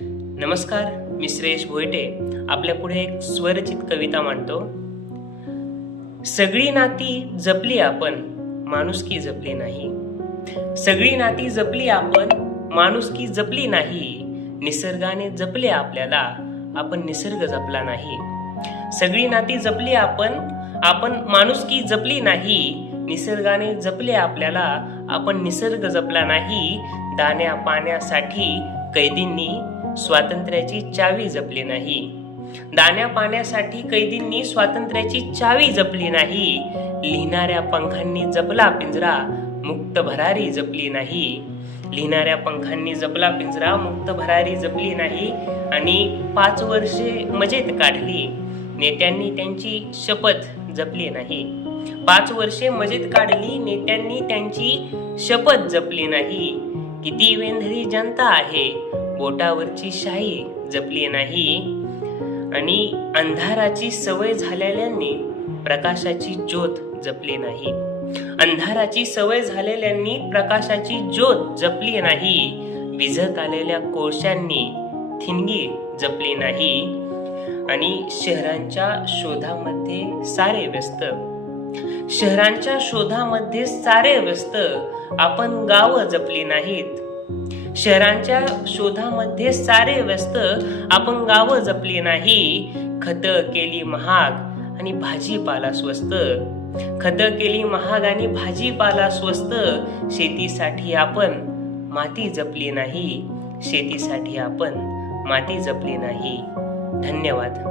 नमस्कार, मी श्रेयश भोईटे आपल्या पुढे एक स्वरचित कविता मांडतो. सगळी नाती जपली आपण, माणुसकी जपली नाही. सगळी नाती जपली आपण, माणुसकी जपली नाही. निसर्गाने जपले आपल्याला, आपण निसर्ग जपला नाही. सगळी नाती जपली आपण माणुसकी जपली नाही. निसर्गाने जपले आपल्याला, आपण निसर्ग जपला नाही. दाण्या पाण्यासाठी कैदींनी स्वातंत्र्याची चावी जपली नाही. दाण्या पाण्यासाठी कैदींनी स्वातंत्र्याची चावी जपली नाही. लिहिणाऱ्या पंखांनी जपला पिंजरा, मुक्त भरारी जपली नाही. लिहिणाऱ्या पंखांनी जपला पिंजरा, मुक्त भरारी जपली नाही. आणि 5 वर्षे मजेत काढली, नेत्यांनी त्यांची शपथ जपली नाही. 5 वर्षे मजेत काढली, नेत्यांनी त्यांची शपथ जपली नाही. किती वेंधळी जनता आहे, बोटावरची शाही जपली नाही. आणि अंधाराची सवय झालेल्यांनी प्रकाशाची ज्योत जपली नाही. अंधाराची सवय झालेल्यांनी प्रकाशाची ज्योत जपली नाही. विझत आलेल्या कोळशांनी ठिणगी जपली नाही. आणि शहरांच्या शोधामध्ये सारे व्यस्त, शहरांच्या शोधामध्ये सारे व्यस्त, आपण गावं जपली नाहीत. शहरांच्या शोधामध्ये सारे व्यस्त, आपण गावं जपली नाही. खतं केली महाग आणि भाजीपाला स्वस्त. खतं केली महाग आणि भाजीपाला स्वस्त. शेतीसाठी आपण माती जपली नाही. शेतीसाठी आपण माती जपली नाही. धन्यवाद.